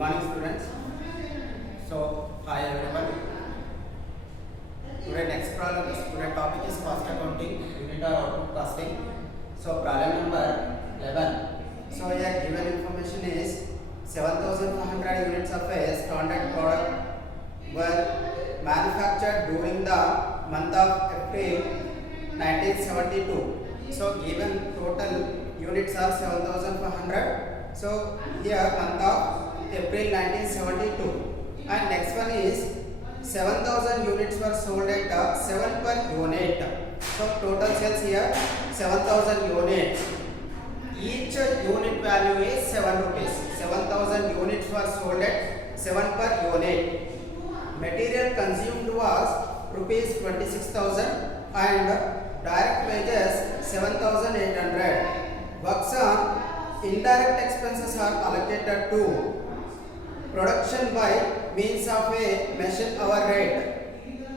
morning, students. So, hi everyone. Today next problem is today topic is cost accounting, unit or output costing. So, problem number 11. So, here given information is 7,500 units of a standard product were manufactured during the month of April 1972. So, given total units are 7,500. So, here month of April 1972, and next one is 7,000 units were sold at 7 per unit. So total sales here 7,000 units. Each unit value is 7 rupees. 7,000 units were sold at 7 per unit. Material consumed was rupees 26,000 and direct wages 7,800. Works on indirect expenses are allocated to production by means of a machine hour rate.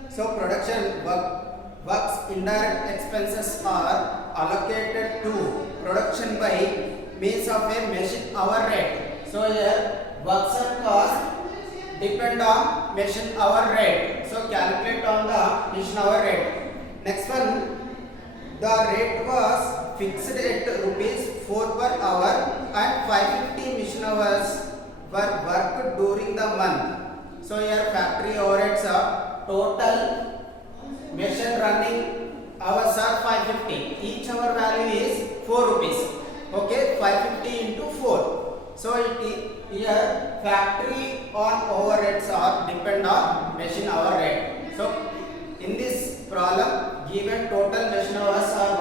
So production works indirect expenses are allocated to production by means of a machine hour rate. So here works and cost depend on machine hour rate. So calculate on the machine hour rate. Next one, the rate was fixed at rupees 4 per hour and 550 machine hours were worked during the month. So here factory overheads are total machine running hours are 550. Each hour value is 4 rupees. Okay, 550 into 4. So here factory on overheads are depend on machine hour rate. So in this problem given total machine hours are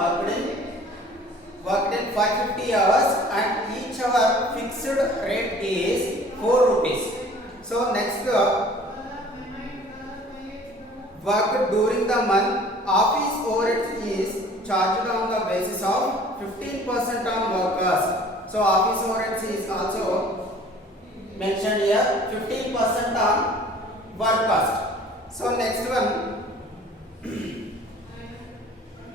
worked in 550 hours and each hour fixed rate is 4 rupees. So next work during the month office overhead is charged on the basis of 15% on workers. So office overhead is also mentioned here 15% on work cost. So next one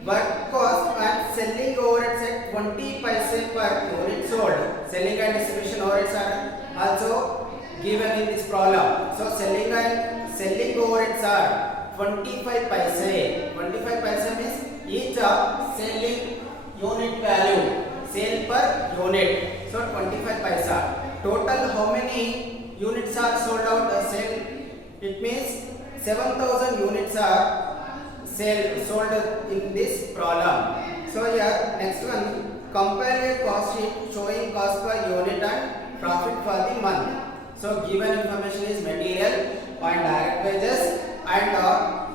work cost and selling overheads at 20 paise per unit sold. Selling and distribution overheads are also given in this problem. So selling overheads are 25 paise. 25 paise means each selling unit value, sale per unit. So 25 paise. Total how many units are sold out? Sale. It means 7,000 units are sold in this problem. So here next one, compare a cost sheet showing cost per unit and profit for the month. So given information is material and direct wages and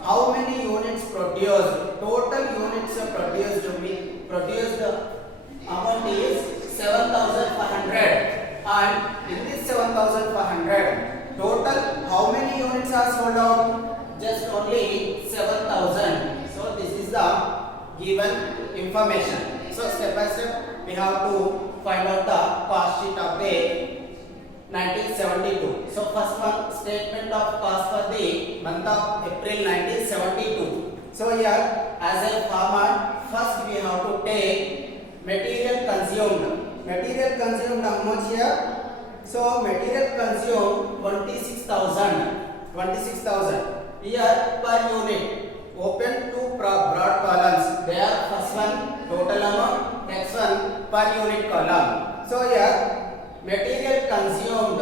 how many units produced. Total units produced amount is 7,500 and in this 7,500 total how many units are sold out? Just only 7,000. So this is the given information. So step by step we have to find out the cost sheet of the 1972. So first one, statement of cost for the month of April 1972. So here as a farmer, first we have to take material consumed. Material consumed how much here? So material consumed 26,000. Here per unit, open two broad columns. They are first one total amount, next one per unit column. So here material consumed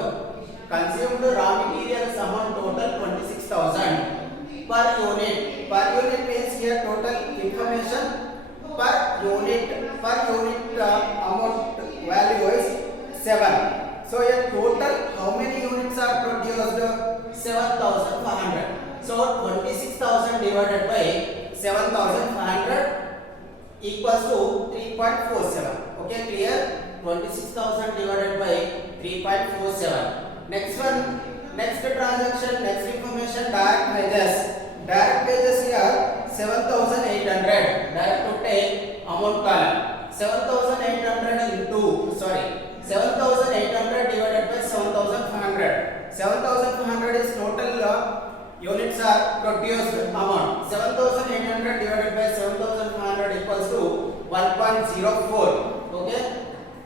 raw materials amount total 26,000 per unit. Per unit means here total information per unit amount value is 7. So here total how many units are produced? 7,500. So 26,000 divided by 7,500 equals to 3.47. Okay, clear? 26,000 divided by 3.47. Next one, next transaction, next information, direct wages. Direct wages here 7,800. Direct to take amount column. 7,800 divided by 7,500. 7,500 is total units are produced amount. 7,800 divided by 7,500 equals to 1.04. Okay.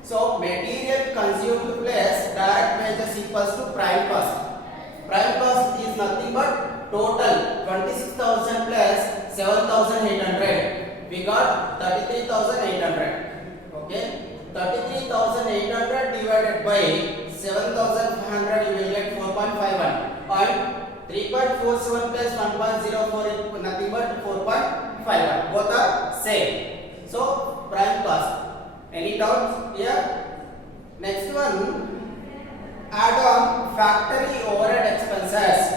So material consumed plus direct wages equals to prime cost. Prime cost is nothing but total 26,000 plus 7,800. We got 33,800. Okay, 33,800 divided by 7,500, you will get 4.51. And 3.47 plus 1.04 is nothing but 4.51. Both are same. So prime cost. Any doubts here? Next one, add on factory overhead expenses.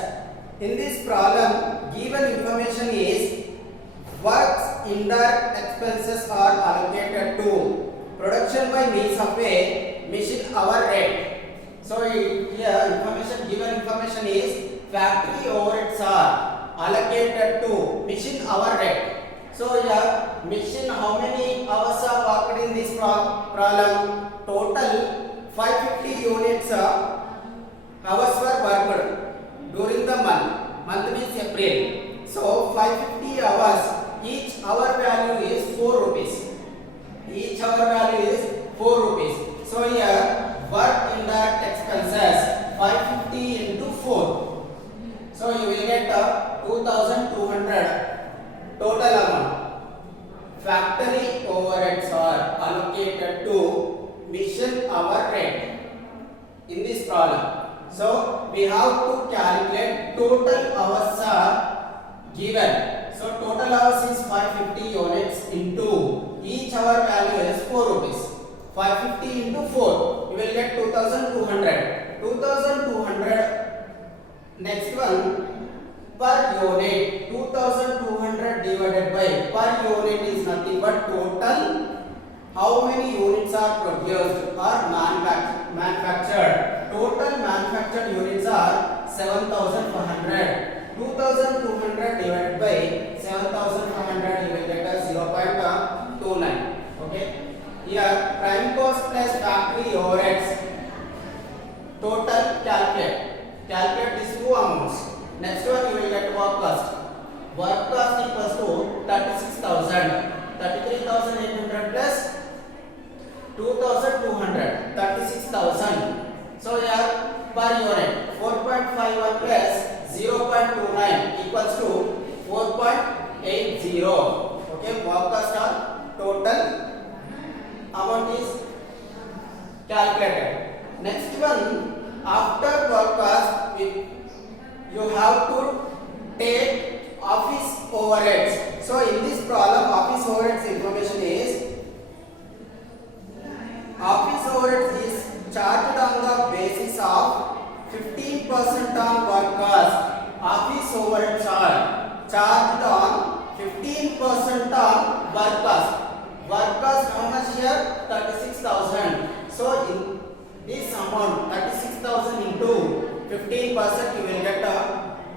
In this problem, given information is works indirect expenses are allocated to production by means of a machine hour rate. So here given information is factory overheads are allocated to machine hour rate. So here machine how many hours are worked in this problem? Total 550 units hours were worked during the month. Month means April. So 550 hours. Each hour value is 4 rupees. Each hour value is 4 rupees. So here work indirect expenses 550 into 4. So you will get 2,200 total amount. Factory overheads are allocated to mission hour rate in this problem. So we have to calculate total hours are given. So total hours is 550 units into each hour value is 4 rupees. 550 into 4, you will get 2,200. 2,200. Next one, per unit. 2,200 divided by per unit is nothing but total. How many units are produced or manufactured? Total manufactured units are 7,500. 2,200 divided by 7,500, you will get a 0.29. Okay. Here prime cost plus factory overheads. Total calculate. Calculate these two amounts. Next one you will get work cost. Work cost equals to 36,000. 33,800 plus 2,200. 36,000. So here per unit 4.51 plus 0.29 equals to 4.80. Okay, work cost on total amount is calculated. Next one, after work cost, you have to take office overheads. So in this problem, office overheads information is office overheads is charged on the basis of 15% on work cost. Office overheads are charged on 15% on work cost. Work cost how much here? 36,000. So in this amount 36,000 into 15%, you will get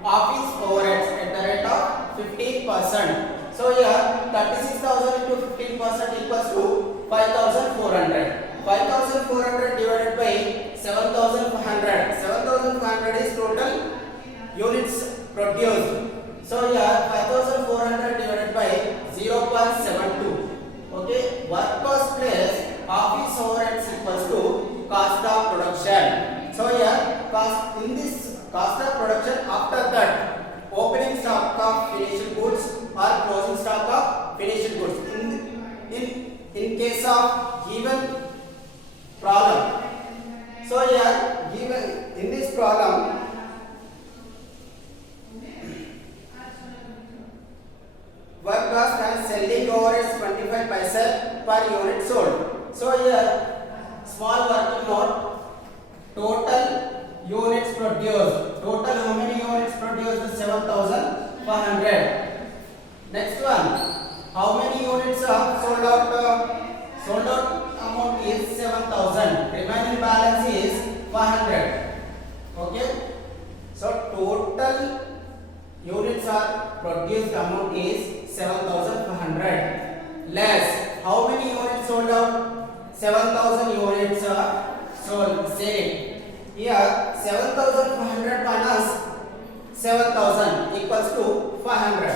office overheads at the rate of 15%. So here 36,000 into 15% equals to 5,400. 5,400 divided by 7,500. 7,500 is total units produced. So here 5,400 divided by 0.72. Okay, work cost plus office overheads equals to cost of production. So here cost in this cost of production, after that opening stock of finished goods or closing stock of finished goods. In case of given problem. So here given in this problem, work cost and selling overheads 25 paisa per unit sold. So here small working note, total units produced. Total how many units produced? 7,500. Next one, how many units are sold out? Sold out amount is 7,000. Remaining balance is 500. Okay. So total units are produced amount is 7,500. Less how many units sold out? 7,000 units are sold. Say here 7,500 minus 7,000 equals to 500.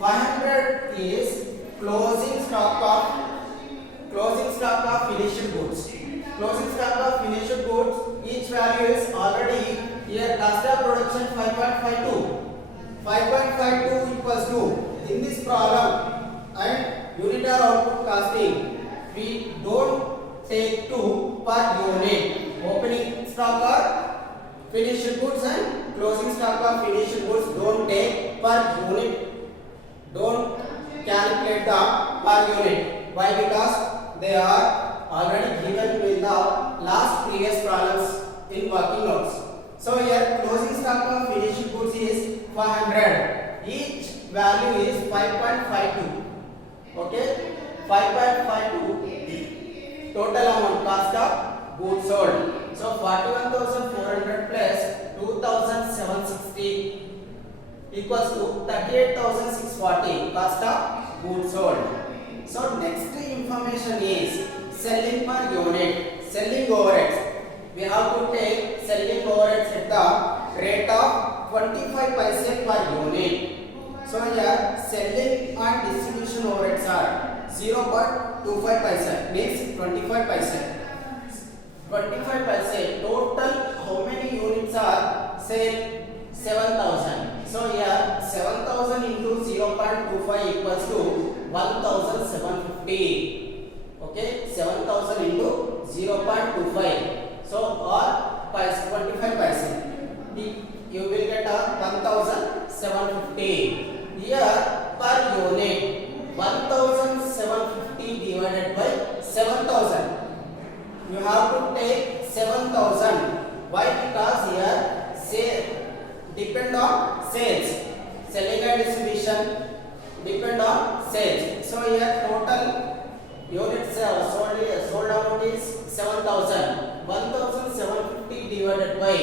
500 is closing stock of finished goods. Closing stock of finished goods, each value is mentioned 5.52. 5.52 equals to, in this problem and unit or output costing, we don't take to per unit. Opening stock or finished goods and closing stock or finished goods don't take per unit. Don't calculate the per unit. Why? Because they are already given with the last previous problems in working notes. So here closing stock of finished goods is 500. Each value is 5.52. Okay, 5.52 total amount cost of goods sold. So 41,400 plus 2,760 equals to 38,640 cost of goods sold. So next information is selling per unit. Selling overheads. We have to take selling overheads at the rate of 25 paise per unit. So here selling and distribution overheads are 0.25 paise, means 25 paise. 25 paise. Total how many units are? Say 7,000. So here 7,000 into 0.25 equals to 1,750. Okay, 7,000 into 0.25. So or 25 paise. You will get a 1,750. Here per unit 1,750 divided by 7,000. You have to take 7,000. Why? Because here say depend on sales. Selling and distribution depend on sales. So here total units sold amount is 7,000. 1,750 divided by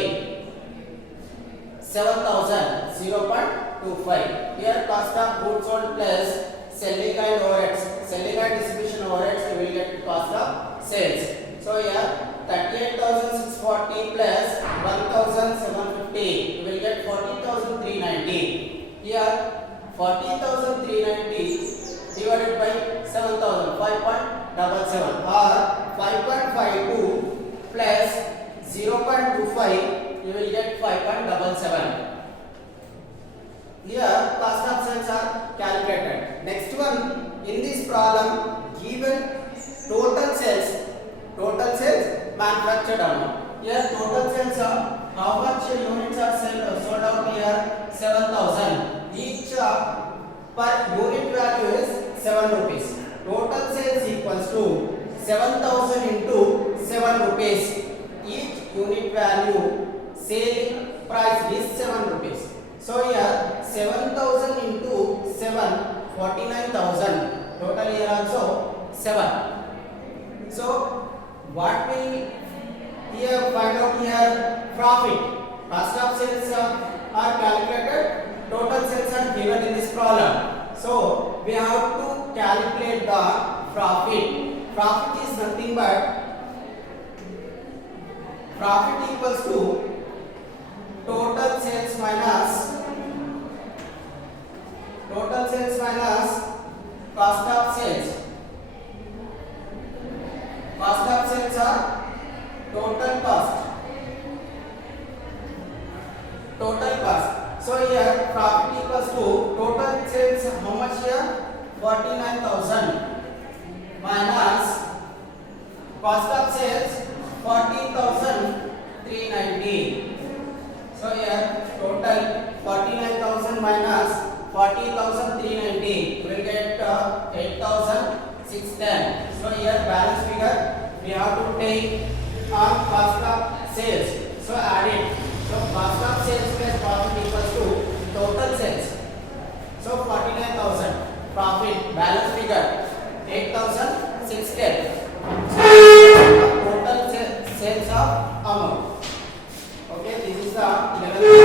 7,000, 0.25. Here cost of goods sold plus selling and overheads. Selling and distribution overheads, you will get cost of sales. So here 38,640 plus 1,750, you will get 40,390. Here 40,390 divided by 7,000, 5.77 or 5.52 plus 0.25, you will get 5.77. Here cost of sales are calculated. Next one, in this problem given total sales manufactured amount. Here total sales are how much units are sold out here? 7,000. Each per unit value is 7 rupees. Total sales equals to 7,000 into 7 rupees. Each unit value selling price is 7 rupees. So here 7,000 into 7, 49,000. Total here also 7. So what will here find out here? Profit. Cost of sales are calculated. Total sales are given in this problem. So we have to calculate the profit. Profit is nothing but profit equals to total sales minus cost of sales. Cost of sales are total cost. So here profit equals to total sales, how much here? 49,000 minus cost of sales 40,390. So here total 49,000 minus 40,390, you will get 8,610. So here balance figure we have to take on cost of sales. So add it. So cost of sales plus profit equals to total sales. So 49,000 profit, balance figure 8,610. Total sales of amount. Okay, this is the 11th